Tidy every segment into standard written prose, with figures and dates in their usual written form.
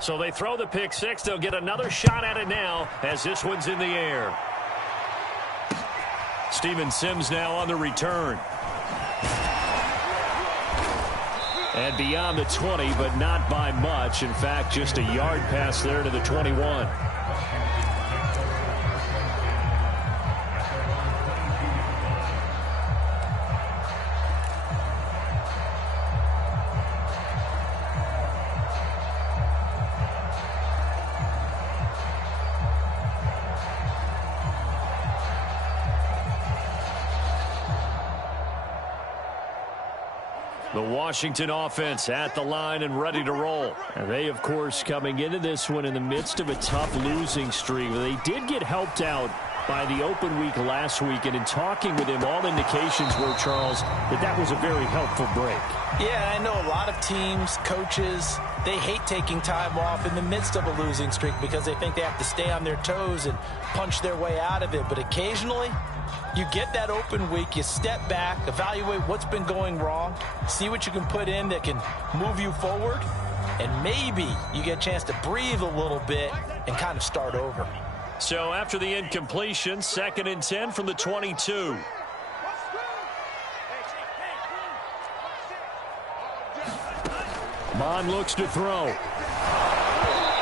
So they throw the pick six. They'll get another shot at it now as this one's in the air. Steven Sims now on the return. And beyond the 20, but not by much. In fact, just a yard pass there to the 21. The Washington offense at the line and ready to roll. And they, of course, coming into this one in the midst of a tough losing streak. They did get helped out by the open week last week. And in talking with him, all indications were, Charles, that was a very helpful break. Yeah, I know a lot of teams, coaches, they hate taking time off in the midst of a losing streak because they think they have to stay on their toes and punch their way out of it. But occasionally, you get that open week, you step back, evaluate what's been going wrong, see what you can put in that can move you forward, and maybe you get a chance to breathe a little bit and kind of start over. So after the incompletion, 2nd and 10 from the 22. Mon looks to throw.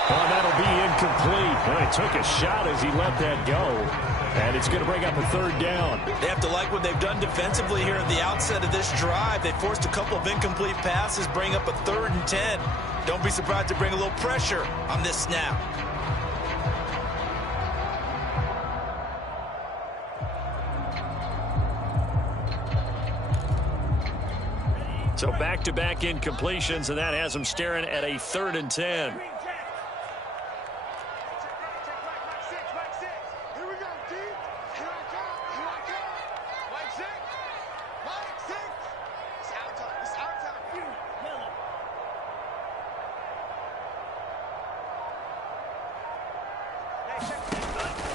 Oh, that'll be incomplete. And he took a shot as he let that go. And it's going to bring up a 3rd down. They have to like what they've done defensively here at the outset of this drive. They forced a couple of incomplete passes, bring up a 3rd and 10. Don't be surprised to bring a little pressure on this snap. So back-to-back incompletions, and that has them staring at a 3rd and 10.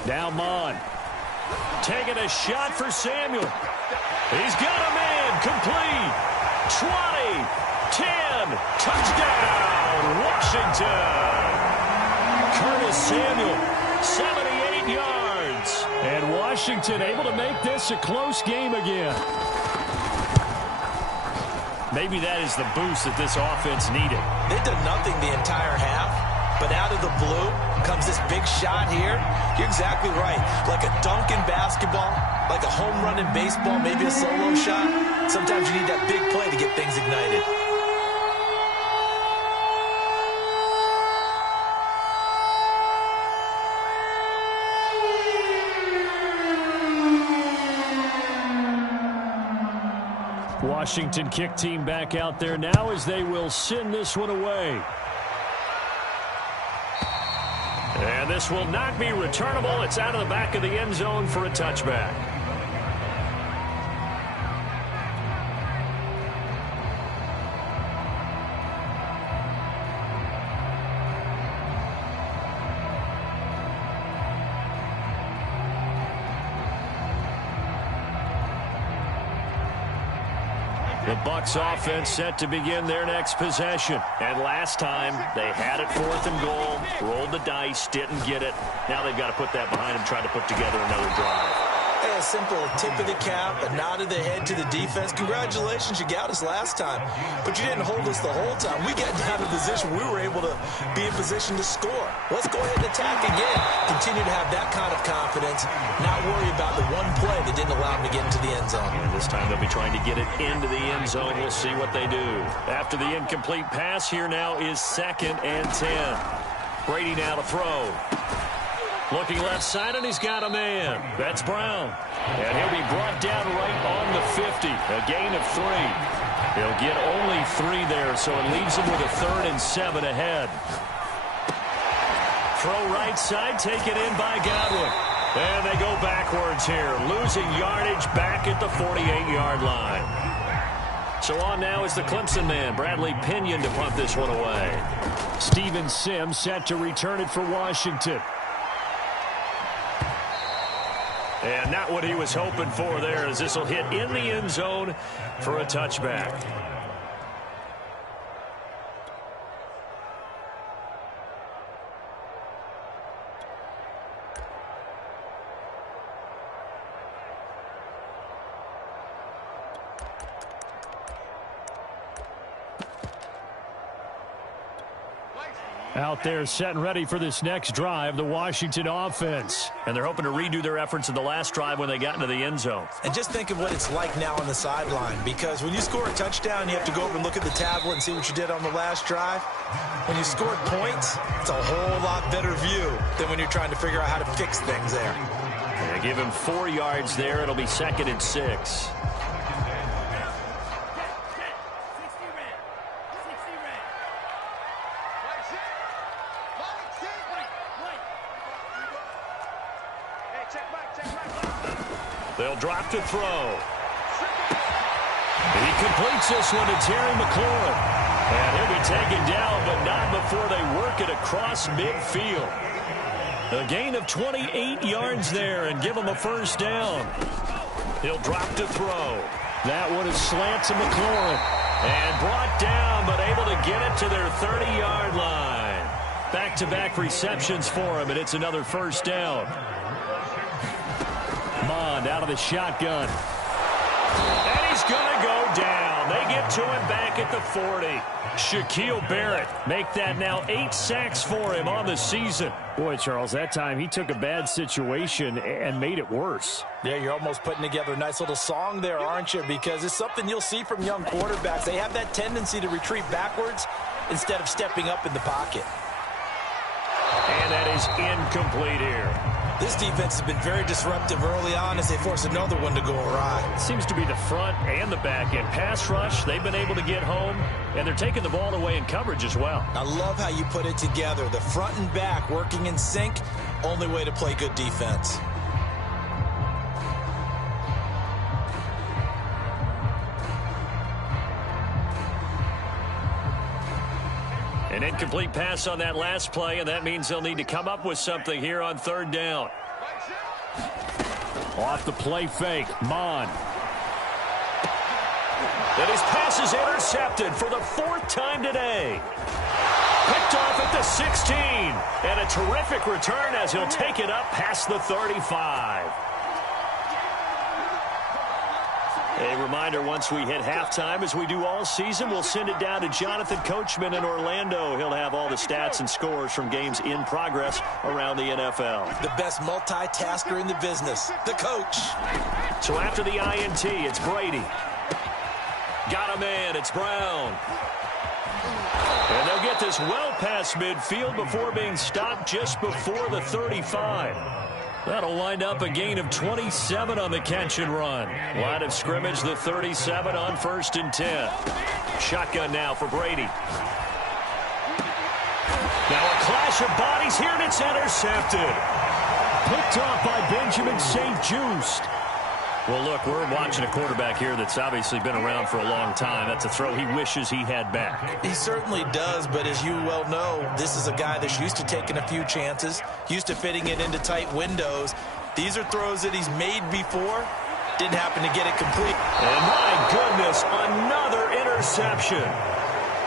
Now Mon. Taking a shot for Samuel. He's got a man. Complete. 20. 10. Touchdown. Washington. Curtis Samuel. 78 yards. And Washington able to make this a close game again. Maybe that is the boost that this offense needed. They've done nothing the entire half. But out of the blue comes this big shot here. You're exactly right. Like a dunk in basketball, like a home run in baseball, maybe a solo shot. Sometimes you need that big play to get things ignited. Washington kick team back out there now as they will send this one away. And this will not be returnable. It's out of the back of the end zone for a touchback. The Bucs offense set to begin their next possession. And last time, they had it 4th and goal, rolled the dice, didn't get it. Now they've got to put that behind them, try to put together another drive. Hey, a simple tip of the cap, a nod of the head to the defense. Congratulations, you got us last time. But you didn't hold us the whole time. We got down in position. We were able to be in position to score. Let's go ahead and attack again. Continue to have that kind of confidence. Not worry about the one play that didn't allow them to get into the end zone. And this time they'll be trying to get it into the end zone. We'll see what they do. After the incomplete pass, here now is 2nd and 10. Brady now to throw. Looking left side, and he's got a man. That's Brown. And he'll be brought down right on the 50. A gain of 3. He'll get only 3 there, so it leaves him with a 3rd and 7 ahead. Throw right side, taken in by Godwin. And they go backwards here, losing yardage back at the 48-yard line. So on now is the Clemson man, Bradley Pinion, to punt this one away. Steven Sims set to return it for Washington. And not what he was hoping for there, as this will hit in the end zone for a touchback. Out there setting ready for this next drive, the Washington offense. And they're hoping to redo their efforts in the last drive when they got into the end zone. And just think of what it's like now on the sideline, because when you score a touchdown, you have to go over and look at the tablet and see what you did on the last drive. When you scored points, it's a whole lot better view than when you're trying to figure out how to fix things there. They give him 4 yards there. It'll be 2nd and 6. They'll drop to throw. He completes this one to Terry McLaurin. And he'll be taken down, but not before they work it across midfield. A gain of 28 yards there and give him a first down. He'll drop to throw. That one is slant to McLaurin. And brought down, but able to get it to their 30-yard line. Back-to-back receptions for him, and it's another first down. Mond out of the shotgun. And he's going to go down. They get to him back at the 40. Shaquille Barrett make that now 8 sacks for him on the season. Boy, Charles, that time he took a bad situation and made it worse. Yeah, you're almost putting together a nice little song there, aren't you? Because it's something you'll see from young quarterbacks. They have that tendency to retreat backwards instead of stepping up in the pocket. And that is incomplete here. This defense has been very disruptive early on as they force another one to go awry. Seems to be the front and the back end. Pass rush, they've been able to get home, and they're taking the ball away in coverage as well. I love how you put it together. The front and back working in sync, only way to play good defense. An incomplete pass on that last play, and that means they'll need to come up with something here on 3rd down. Off the play fake, Mond. And his pass is intercepted for the 4th time today. Picked off at the 16. And a terrific return as he'll take it up past the 35. A reminder, once we hit halftime, as we do all season, we'll send it down to Jonathan Coachman in Orlando. He'll have all the stats and scores from games in progress around the NFL. The best multitasker in the business, the coach. So after the INT, it's Brady. Got a man, it's Brown. And they'll get this well past midfield before being stopped just before the 35. That'll wind up a gain of 27 on the catch and run. Line of scrimmage, the 37 on 1st and 10. Shotgun now for Brady. Now a clash of bodies here, and it's intercepted. Picked off by Benjamin St-Juste. Well, look, we're watching a quarterback here that's obviously been around for a long time. That's a throw he wishes he had back. He certainly does, but as you well know, this is a guy that's used to taking a few chances, used to fitting it into tight windows. These are throws that he's made before. Didn't happen to get it complete. And my goodness, another interception.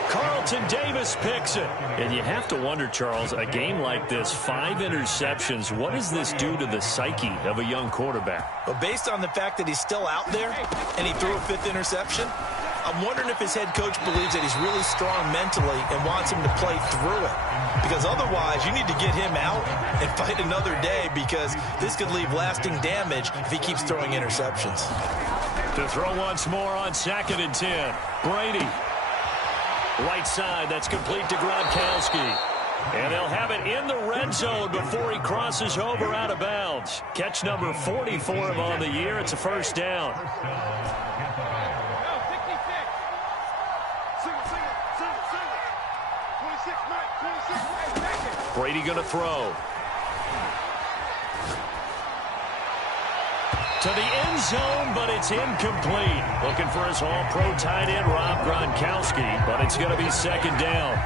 Carlton Davis picks it. And you have to wonder, Charles, a game like this, 5 interceptions, what does this do to the psyche of a young quarterback? Well, based on the fact that he's still out there and he threw a 5th interception, I'm wondering if his head coach believes that he's really strong mentally and wants him to play through it. Because otherwise, you need to get him out and fight another day, because this could leave lasting damage if he keeps throwing interceptions. To throw once more on 2nd and 10. Brady. Right side, that's complete to Gronkowski. And they'll have it in the red zone before he crosses over out of bounds. Catch number 40 for him on the year. It's a first down. Brady going to throw. To the end zone, but it's incomplete. Looking for his all-pro tight end, Rob Gronkowski, but it's going to be 2nd down.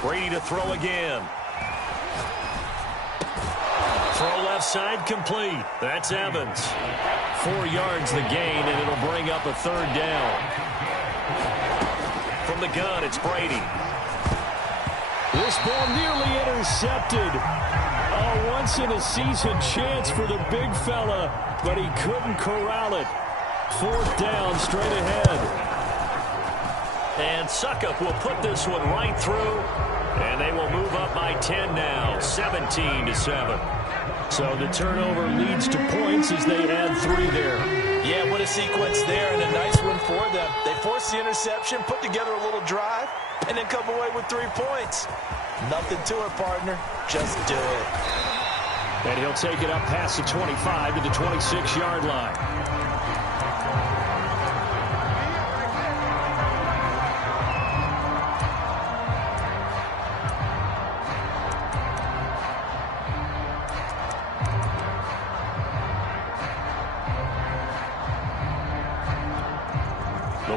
Brady to throw again. Throw left side complete. That's Evans. 4 yards the gain, and it'll bring up a 3rd down. From the gun, it's Brady. This ball nearly intercepted. A once-in-a-season chance for the big fella, but he couldn't corral it. 4th down, straight ahead. And Suckup will put this one right through, and they will move up by 10 now, 17-7. So the turnover leads to points as they add 3 there. Yeah, what a sequence there, and a nice one for them. They forced the interception, put together a little drive, and then come away with 3 points. Nothing to it, partner. Just do it. And he'll take it up past the 25 to the 26-yard line.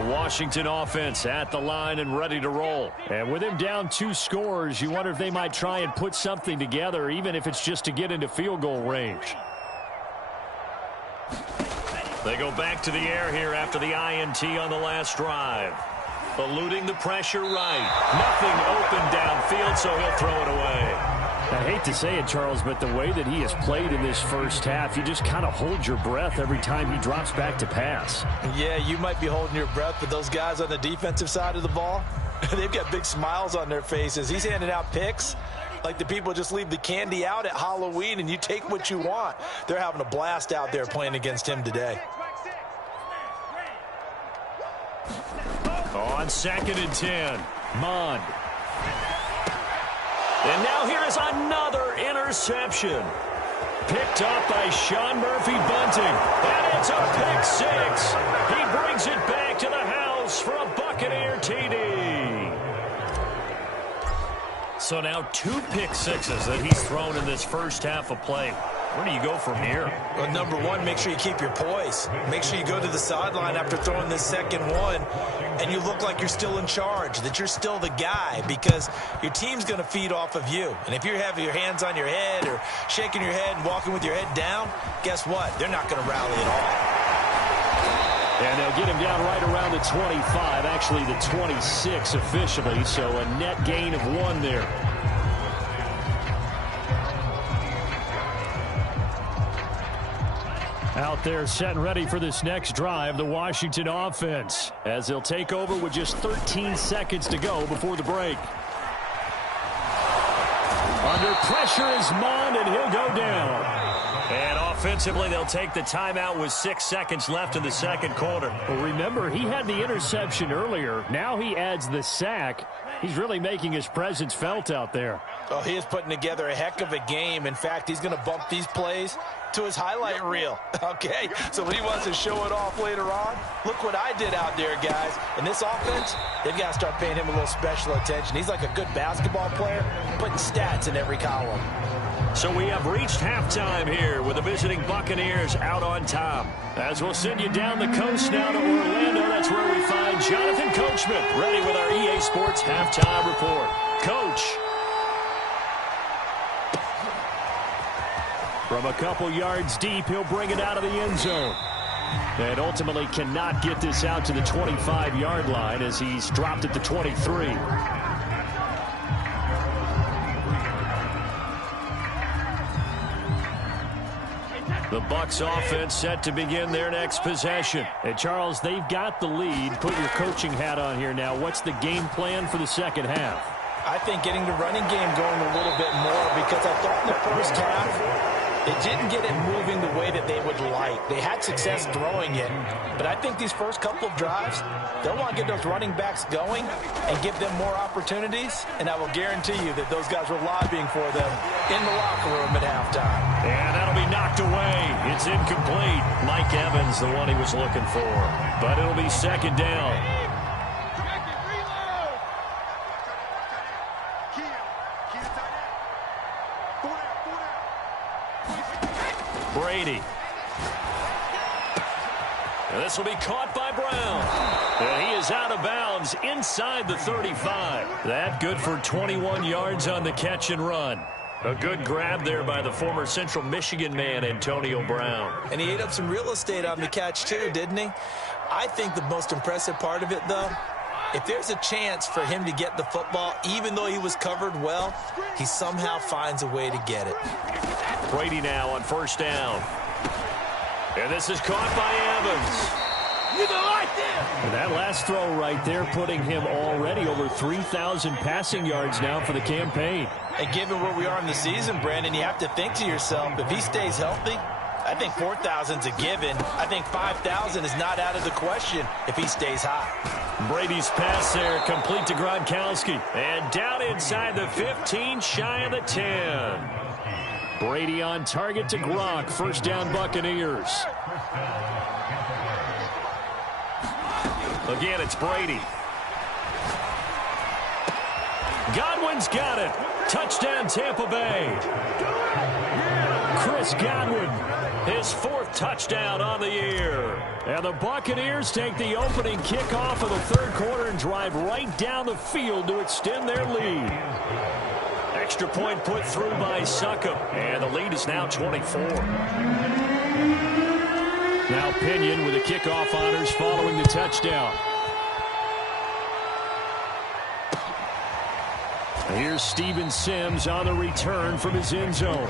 Washington offense at the line and ready to roll. And with him down 2 scores, you wonder if they might try and put something together, even if it's just to get into field goal range. They go back to the air here after the INT on the last drive. Eluding the pressure right. Nothing open downfield, so he'll throw it away. I hate to say it, Charles, but the way that he has played in this first half, you just kind of hold your breath every time he drops back to pass. Yeah, you might be holding your breath, but those guys on the defensive side of the ball, they've got big smiles on their faces. He's handing out picks like the people just leave the candy out at Halloween and you take what you want. They're having a blast out there playing against him today. On 2nd and 10, Mond. And now here is another interception. Picked up by Sean Murphy-Bunting. And it's a pick 6. He brings it back to the house for a Buccaneer TD. So now 2 pick sixes that he's thrown in this first half of play. Where do you go from here? Well, number one, make sure you keep your poise. Make sure you go to the sideline after throwing this second one, and you look like you're still in charge, that you're still the guy, because your team's going to feed off of you. And if you're having your hands on your head or shaking your head and walking with your head down, guess what? They're not going to rally at all. And they'll get him down right around the 25, actually the 26 officially, so a net gain of 1 there. Out there set and ready for this next drive, the Washington offense, as they'll take over with just 13 seconds to go before the break. Under pressure is Mond, and he'll go down. And offensively, they'll take the timeout with 6 seconds left in the second quarter. Well, remember, he had the interception earlier. Now he adds the sack. He's really making his presence felt out there. Oh, he is putting together a heck of a game. In fact, he's going to bump these plays to his highlight reel. Okay, so when he wants to show it off later on, look what I did out there, guys. In this offense, they've got to start paying him a little special attention. He's like a good basketball player, putting stats in every column. So we have reached halftime here with the visiting Buccaneers out on top. As we'll send you down the coast now to Orlando, that's where we find Jonathan Coachman ready with our EA Sports halftime report. Coach. From a couple yards deep, he'll bring it out of the end zone. And ultimately cannot get this out to the 25-yard line as he's dropped at the 23. The Bucs offense set to begin their next possession. And Charles, they've got the lead. Put your coaching hat on here now. What's the game plan for the second half? I think getting the running game going a little bit more, because I thought in the first half it didn't get it moving the way that they would like. They had success throwing it, but I think these first couple of drives, they'll want to get those running backs going and give them more opportunities, and I will guarantee you that those guys were lobbying for them in the locker room at halftime. And that'll be knocked away. It's incomplete. Mike Evans, the one he was looking for. But it'll be second down. Brady. And this will be caught by Brown. And he is out of bounds inside the 35. That good for 21 yards on the catch and run. A good grab there by the former Central Michigan man, Antonio Brown. And he ate up some real estate on the catch too, didn't he? I think the most impressive part of it, though, If there's a chance for him to get the football, even though he was covered well, he somehow finds a way to get it. Brady now on first down. And this is caught by Evans. And that last throw right there putting him already over 3,000 passing yards now for the campaign. And given where we are in the season, Brandon, you have to think to yourself, if he stays healthy, I think 4,000's a given. I think 5,000 is not out of the question if he stays high. Brady's pass there, complete to Gronkowski. And down inside the 15, shy of the 10. Brady on target to Gronk. First down, Buccaneers. Again, it's Brady. Godwin's got it. Touchdown, Tampa Bay. Chris Godwin, his 4th touchdown on the year. And the Buccaneers take the opening kickoff of the 3rd quarter and drive right down the field to extend their lead. Extra point put through by Succop, and the lead is now 24. Now Pinion with the kickoff honors following the touchdown. Here's Steven Sims on the return from his end zone.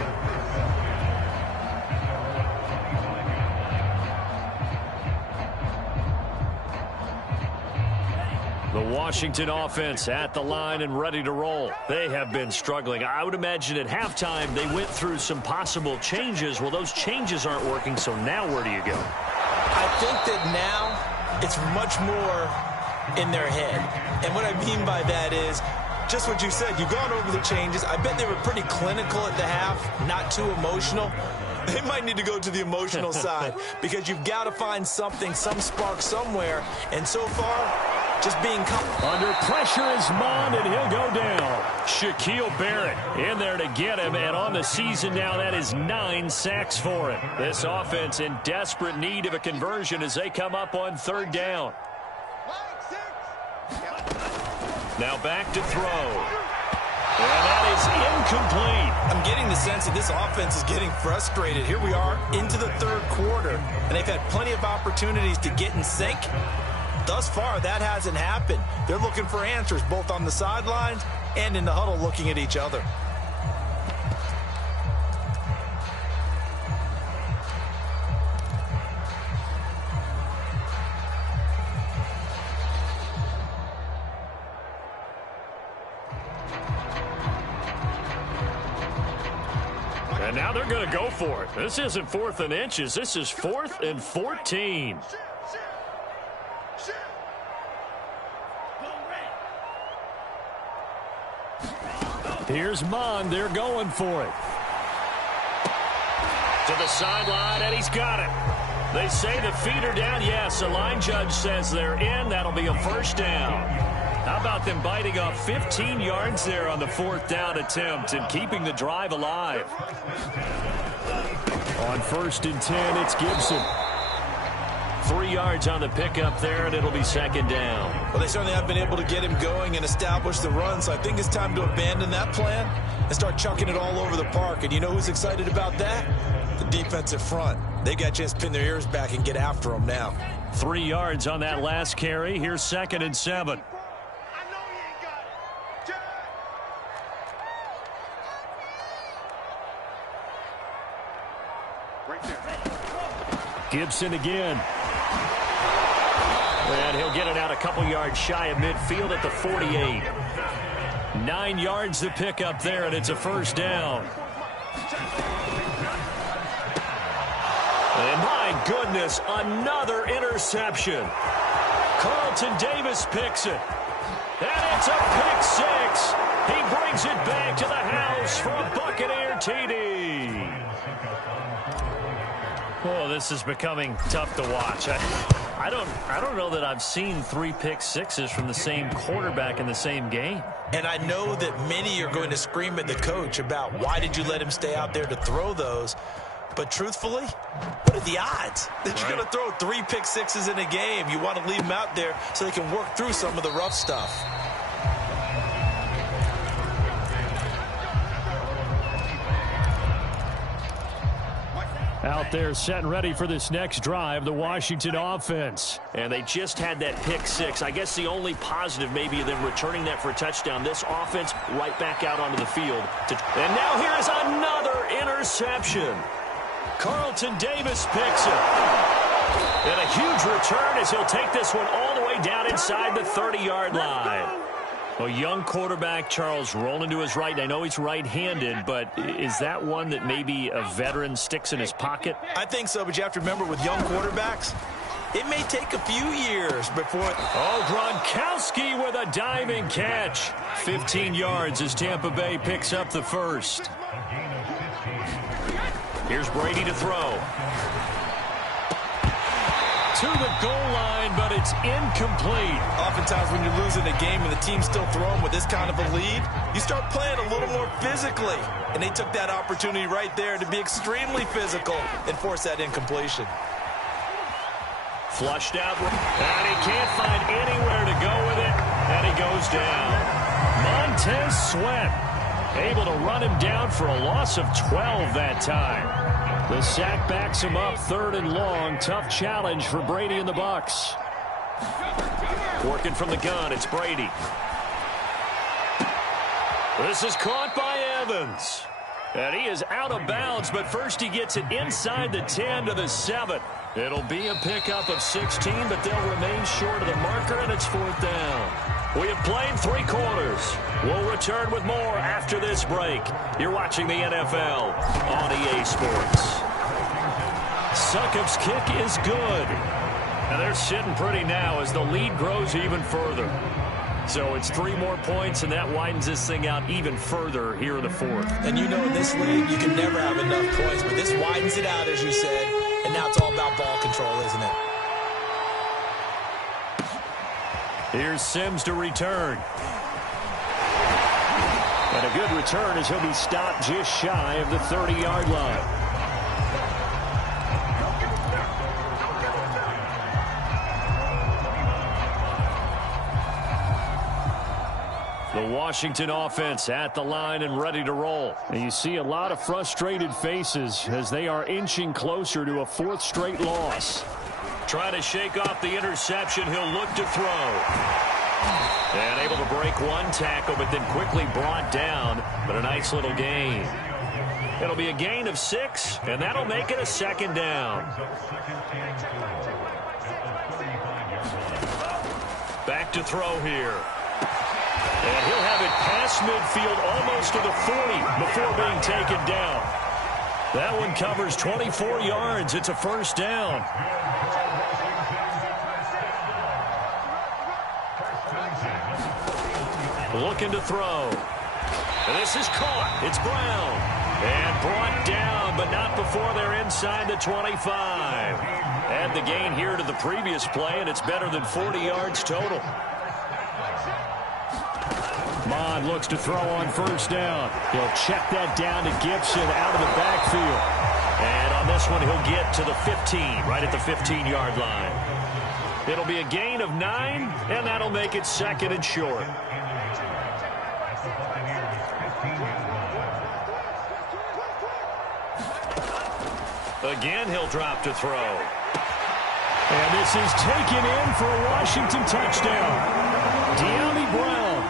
The Washington offense at the line and ready to roll. They have been struggling. I would imagine at halftime they went through some possible changes. Well, those changes aren't working, so now where do you go? I think that now it's much more in their head. And what I mean by that is just what you said. You've gone over the changes. I bet they were pretty clinical at the half, not too emotional. They might need to go to the emotional side because you've got to find something, some spark somewhere. And so far, just being under pressure is Mond, and he'll go down. Shaquille Barrett in there to get him, and on the season now, that is 9 sacks for him. This offense in desperate need of a conversion as they come up on 3rd down. Now back to throw. And that is incomplete. I'm getting the sense that this offense is getting frustrated. Here we are into the 3rd quarter, and they've had plenty of opportunities to get in sync. Thus far, that hasn't happened. They're looking for answers both on the sidelines and in the huddle looking at each other. And now they're going to go for it. This isn't 4th and inches. This is 4th and 14. Here's Mond. They're going for it. To the sideline, and he's got it. They say the feet are down. Yes, the line judge says they're in. That'll be a first down. How about them biting off 15 yards there on the 4th down attempt and keeping the drive alive? On 1st and 10, it's Gibson. 3 yards on the pickup there, and it'll be 2nd down. Well, they certainly have been able to get him going and establish the run, so I think it's time to abandon that plan and start chucking it all over the park. And you know who's excited about that? The defensive front. They got a chance to pin their ears back and get after them now. 3 yards on that last carry. Here's 2nd and 7. Gibson again. And he'll get it out a couple yards shy of midfield at the 48. 9 yards to pick up there, and it's a first down. And my goodness, another interception. Carlton Davis picks it. And it's a pick 6. He brings it back to the house for a Buccaneer TD. Oh, this is becoming tough to watch. I don't know that I've seen 3 pick sixes from the same quarterback in the same game. And I know that many are going to scream at the coach about why did you let him stay out there to throw those. But truthfully, what are the odds that you're going to throw 3 pick sixes in a game? You want to leave them out there so they can work through some of the rough stuff. Out there set and ready for this next drive, the Washington offense. And they just had that pick six. I guess the only positive maybe of them returning that for a touchdown. This offense right back out onto the field. And now here is another interception. Carlton Davis picks it. And a huge return as he'll take this one all the way down inside the 30-yard line. A young quarterback, Charles, rolling to his right. I know he's right-handed, but is that one that maybe a veteran sticks in his pocket? I think so, but you have to remember with young quarterbacks, it may take a few years before... Oh, Gronkowski with a diving catch. 15 yards as Tampa Bay picks up the first. Here's Brady to throw. To the goal line, but it's incomplete. Oftentimes when you're losing a game and the team's still throwing with this kind of a lead, you start playing a little more physically. And they took that opportunity right there to be extremely physical and force that incompletion. Flushed out, and he can't find anywhere to go with it, and he goes down. Montez Sweat able to run him down for a loss of 12 that time. The sack backs him up, 3rd and long. Tough challenge for Brady and the Bucs. Working from the gun, it's Brady. This is caught by Evans. And he is out of bounds, but first he gets it inside the 10 to the 7. It'll be a pickup of 16, but they'll remain short of the marker, and it's 4th down. We have played 3 quarters. We'll return with more after this break. You're watching the NFL on EA Sports. Succop's kick is good. And they're sitting pretty now as the lead grows even further. So it's 3 more points, and that widens this thing out even further here in the 4th. And you know in this league, you can never have enough points, but this widens it out, as you said. And now it's all about ball control, isn't it? Here's Sims to return. And a good return as he'll be stopped just shy of the 30-yard line. The Washington offense at the line and ready to roll. And you see a lot of frustrated faces as they are inching closer to a 4th straight loss. Trying to shake off the interception. He'll look to throw. And able to break one tackle, but then quickly brought down. But a nice little gain. It'll be a gain of 6, and that'll make it a 2nd down. Back to throw here. And he'll have it past midfield almost to the 40 before being taken down. That one covers 24 yards. It's a 1st down. Looking to throw. And this is caught. It's Brown. And brought down, but not before they're inside the 25. Add the gain here to the previous play, and it's better than 40 yards total. Mond looks to throw on 1st down. He'll check that down to Gibson out of the backfield. And on this one, he'll get to the 15, right at the 15-yard line. It'll be a gain of 9, and that'll make it 2nd and short. Again, he'll drop to throw. And this is taken in for a Washington touchdown. De'Ami Brown,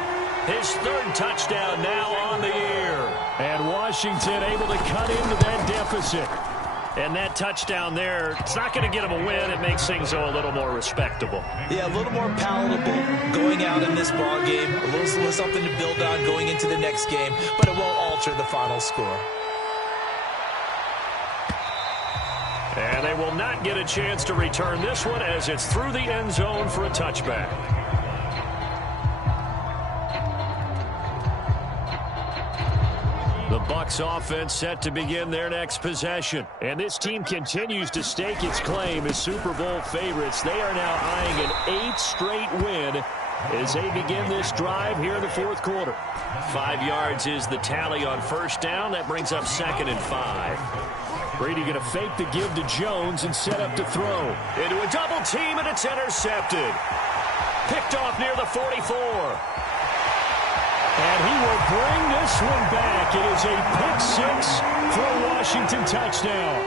his 3rd touchdown now on the year. And Washington able to cut into that deficit. And that touchdown there, it's not going to get them a win. It makes things a little more respectable. Yeah, a little more palatable going out in this ball game. A little something to build on going into the next game, but it won't alter the final score. And they will not get a chance to return this one as it's through the end zone for a touchback. The Bucs offense set to begin their next possession. And this team continues to stake its claim as Super Bowl favorites. They are now eyeing an 8th straight win as they begin this drive here in the 4th quarter. 5 yards is the tally on 1st down. That brings up 2nd and 5. Brady going to fake the give to Jones and set up to throw. Into a double team, and it's intercepted. Picked off near the 44. And he will bring this one back. It is a pick 6 for a Washington touchdown.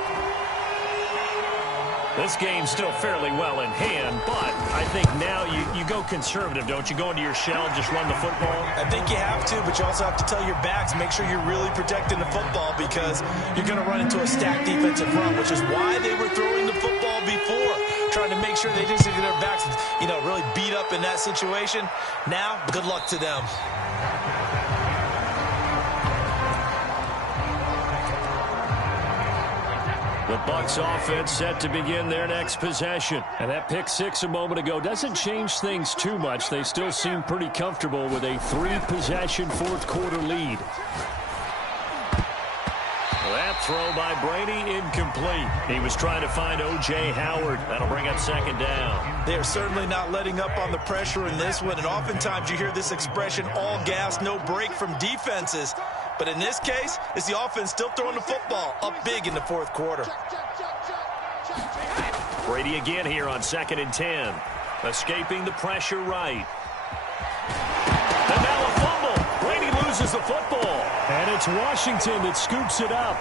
This game's still fairly well in hand, but I think now you go conservative, don't you? Go into your shell and just run the football? I think you have to, but you also have to tell your backs, make sure you're really protecting the football because you're going to run into a stacked defensive front, which is why they were throwing the football before, trying to make sure they didn't get their backs, really beat up in that situation. Now, good luck to them. The Bucs offense set to begin their next possession. And that pick six a moment ago doesn't change things too much. They still seem pretty comfortable with a three-possession fourth-quarter lead. That throw by Brady incomplete. He was trying to find O.J. Howard. That'll bring up second down. They're certainly not letting up on the pressure in this one. And oftentimes you hear this expression, all gas, no break from defenses. But in this case, it's the offense still throwing the football up big in the fourth quarter. Brady again here on 2nd and 10. Escaping the pressure right. And now a fumble. Brady loses the football. And it's Washington that scoops it up.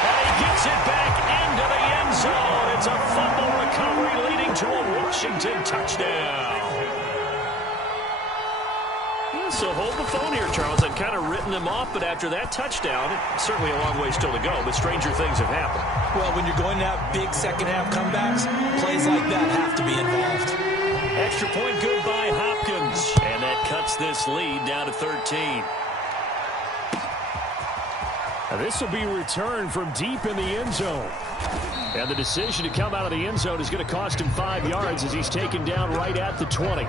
And he gets it back into the end zone. It's a fumble recovery leading to a Washington touchdown. So hold the phone here, Charles. I'd kind of written them off, but after that touchdown, certainly a long way still to go, but stranger things have happened. Well, when you're going to have big second-half comebacks, plays like that have to be involved. Extra point good by Hopkins, and that cuts this lead down to 13. Now this will be returned from deep in the end zone. And the decision to come out of the end zone is going to cost him 5 yards as he's taken down right at the 20.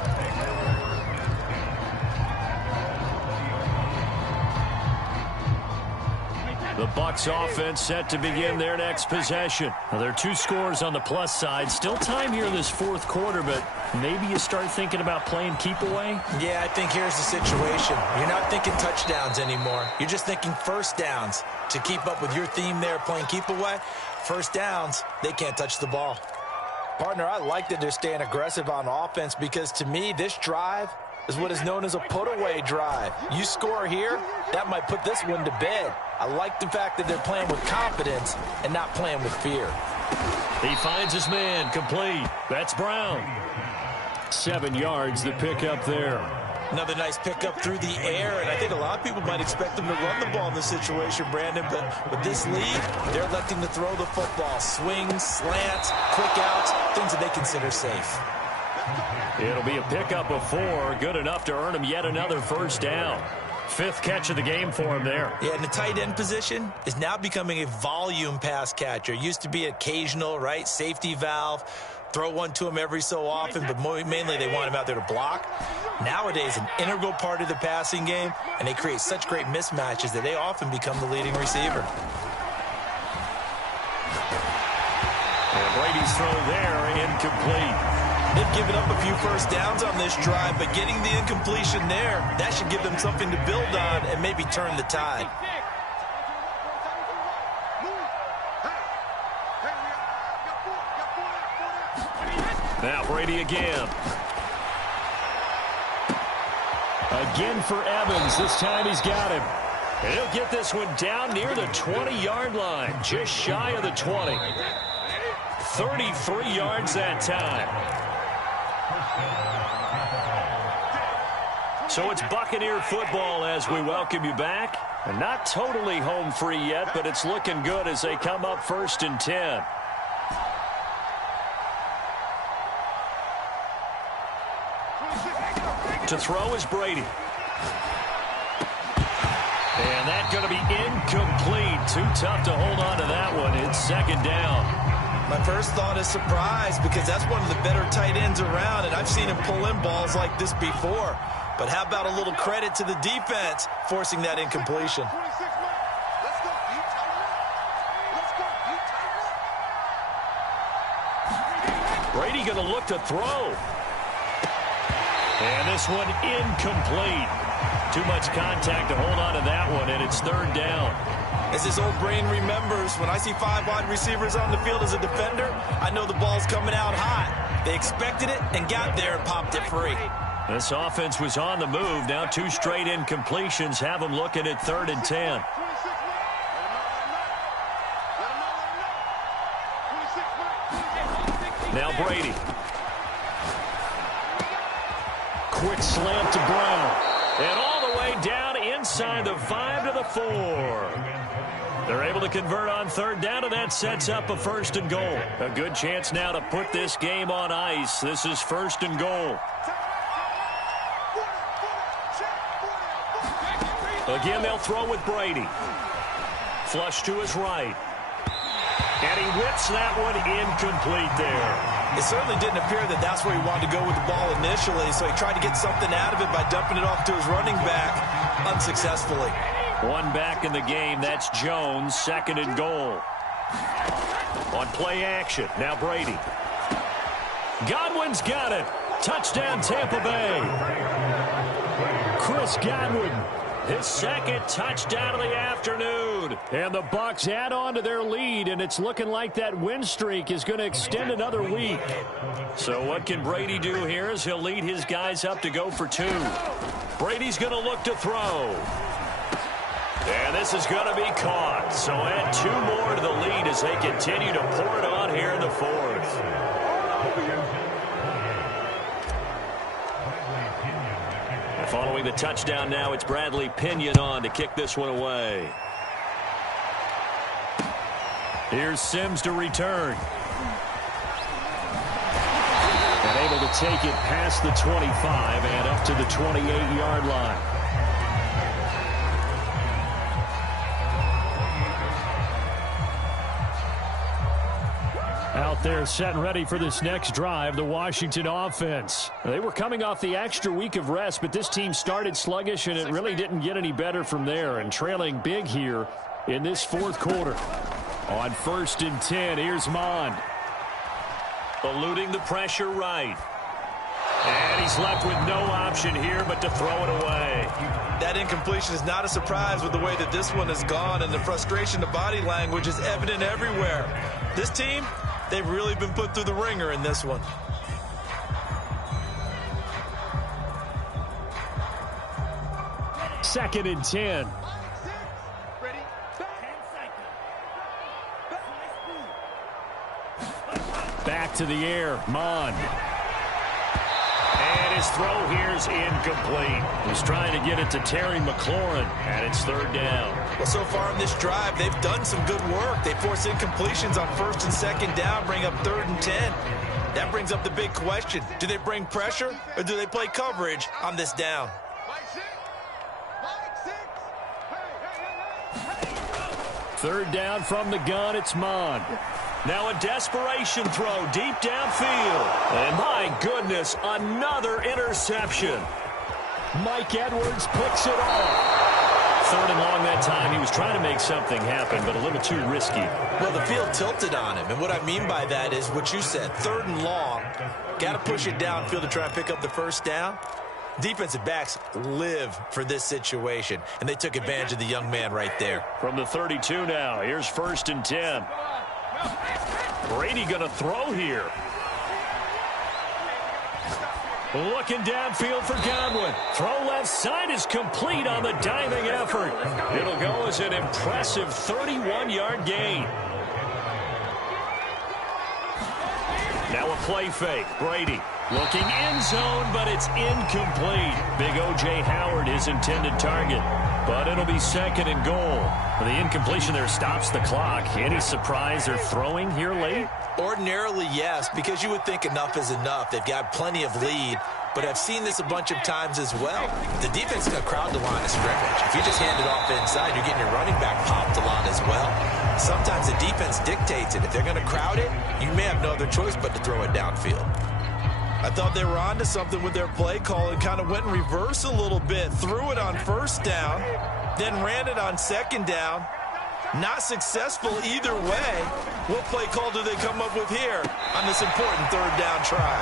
The Bucs offense set to begin their next possession. Now, there are 2 scores on the plus side. Still time here in this fourth quarter, but maybe you start thinking about playing keep away? Yeah, I think here's the situation. You're not thinking touchdowns anymore. You're just thinking first downs. To keep up with your theme there, playing keep away, first downs, they can't touch the ball. Partner, I like that they're staying aggressive on offense because to me, this drive is what is known as a put-away drive. You score here, that might put this one to bed. I like the fact that they're playing with confidence and not playing with fear. He finds his man, complete. That's Brown. 7 yards, the pickup there. Another nice pickup through the air, and I think a lot of people might expect them to run the ball in this situation, Brandon, but with this lead, they're electing to throw the football. Swings, slants, quick outs, things that they consider safe. It'll be a pickup of 4, good enough to earn him yet another first down. 5th catch of the game for him there. Yeah, and the tight end position is now becoming a volume pass catcher. Used to be occasional, right? Safety valve. Throw one to him every so often, but mainly they want him out there to block. Nowadays, an integral part of the passing game, and they create such great mismatches that they often become the leading receiver. And Brady's throw there, incomplete. They've given up a few first downs on this drive, but getting the incompletion there, that should give them something to build on and maybe turn the tide. Now Brady again. Again for Evans. This time he's got him. And he'll get this one down near the 20-yard line, just shy of the 20. 33 yards that time. So it's Buccaneer football as we welcome you back. And not totally home free yet, but it's looking good as they come up 1st and 10. To throw is Brady. And that's going to be incomplete. Too tough to hold on to that one. It's 2nd down. My first thought is surprise because that's one of the better tight ends around, and I've seen him pull in balls like this before. But how about a little credit to the defense forcing that incompletion? Brady going to look to throw. And this one incomplete. Too much contact to hold on to that one, and it's 3rd down. As his old brain remembers, when I see 5 wide receivers on the field as a defender, I know the ball's coming out hot. They expected it and got there and popped it free. This offense was on the move. Now 2 straight incompletions have them looking at 3rd and 10. Now Brady. Quick slam to Brown. And all the way down inside the 5 to the 4. They're able to convert on third down, and that sets up a 1st and goal. A good chance now to put this game on ice. This is 1st and goal. Again, they'll throw with Brady. Flush to his right. And he whips that one incomplete there. It certainly didn't appear that that's where he wanted to go with the ball initially, so he tried to get something out of it by dumping it off to his running back unsuccessfully. One back in the game. That's Jones, 2nd and goal. On play action, now Brady. Godwin's got it. Touchdown, Tampa Bay. Chris Godwin, his 2nd touchdown of the afternoon. And the Bucs add on to their lead, and it's looking like that win streak is going to extend another week. So what can Brady do here as he'll lead his guys up to go for 2. Brady's going to look to throw. And this is going to be caught. So add 2 more to the lead as they continue to pour it on here in the 4th. Following the touchdown now, it's Bradley Pinion on to kick this one away. Here's Sims to return. And able to take it past the 25 and up to the 28-yard line. Out there set and ready for this next drive, the Washington offense. They were coming off the extra week of rest, but this team started sluggish, and it really didn't get any better from there, and trailing big here in this 4th quarter. On 1st and 10, here's Mond. Eluding the pressure right. And he's left with no option here but to throw it away. That incompletion is not a surprise with the way that this one has gone, and the frustration, the body language is evident everywhere. This team, they've really been put through the ringer in this one. Second and 10. Back to the air, Mond. And his throw here is incomplete. He's trying to get it to Terry McLaurin, and it's 3rd down. Well, so far in this drive, they've done some good work. They force incompletions on 1st and 2nd down, bring up 3rd and 10. That brings up the big question. Do they bring pressure, or do they play coverage on this down? 3rd down from the gun, it's Mond. Now a desperation throw deep downfield. And my goodness, another interception. Mike Edwards picks it off. 3rd and long that time. He was trying to make something happen, but a little too risky. Well, the field tilted on him, and what I mean by that is what you said. 3rd and long. Got to push it downfield to try and pick up the 1st down. Defensive backs live for this situation, and they took advantage of the young man right there. From the 32 now, here's 1st and 10. Brady going to throw here. Looking downfield for Godwin. Throw left side is complete on the diving effort. It'll go as an impressive 31-yard gain. Now a play fake. Brady looking end zone, but it's incomplete. Big O.J. Howard, his intended target. But it'll be 2nd and goal. The incompletion there stops the clock. Any surprise they're throwing here late? Ordinarily, yes, because you would think enough is enough. They've got plenty of lead, but I've seen this a bunch of times as well. The defense is going to crowd the line of scrimmage. If you just hand it off inside, you're getting your running back popped a lot as well. Sometimes the defense dictates it. If they're going to crowd it, you may have no other choice but to throw it downfield. I thought they were onto something with their play call and kind of went in reverse a little bit. Threw it on 1st down, then ran it on 2nd down. Not successful either way. What play call do they come up with here on this important 3rd down try?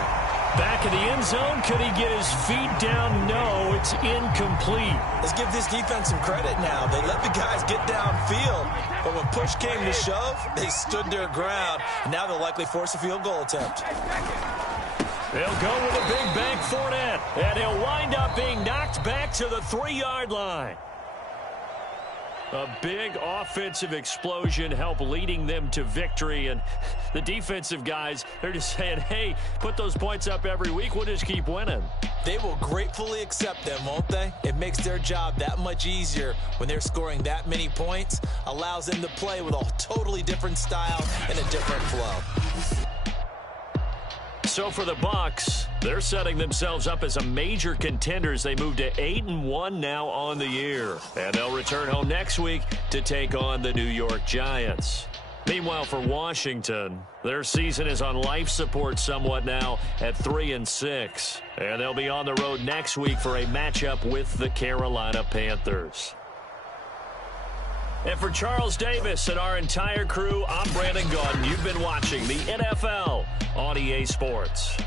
Back in the end zone. Could he get his feet down? No, it's incomplete. Let's give this defense some credit now. They let the guys get downfield, but when push came to shove, they stood their ground, and now they'll likely force a field goal attempt. They'll go with a big bank Fournette, and he'll wind up being knocked back to the 3-yard line. A big offensive explosion helped leading them to victory. And the defensive guys, they're just saying, hey, put those points up every week. We'll just keep winning. They will gratefully accept them, won't they? It makes their job that much easier when they're scoring that many points. Allows them to play with a totally different style and a different flow. So for the Bucs, they're setting themselves up as a major contender as they move to 8-1 now on the year. And they'll return home next week to take on the New York Giants. Meanwhile, for Washington, their season is on life support somewhat now at 3-6. And they'll be on the road next week for a matchup with the Carolina Panthers. And for Charles Davis and our entire crew, I'm Brandon Gaudin. You've been watching the NFL on EA Sports.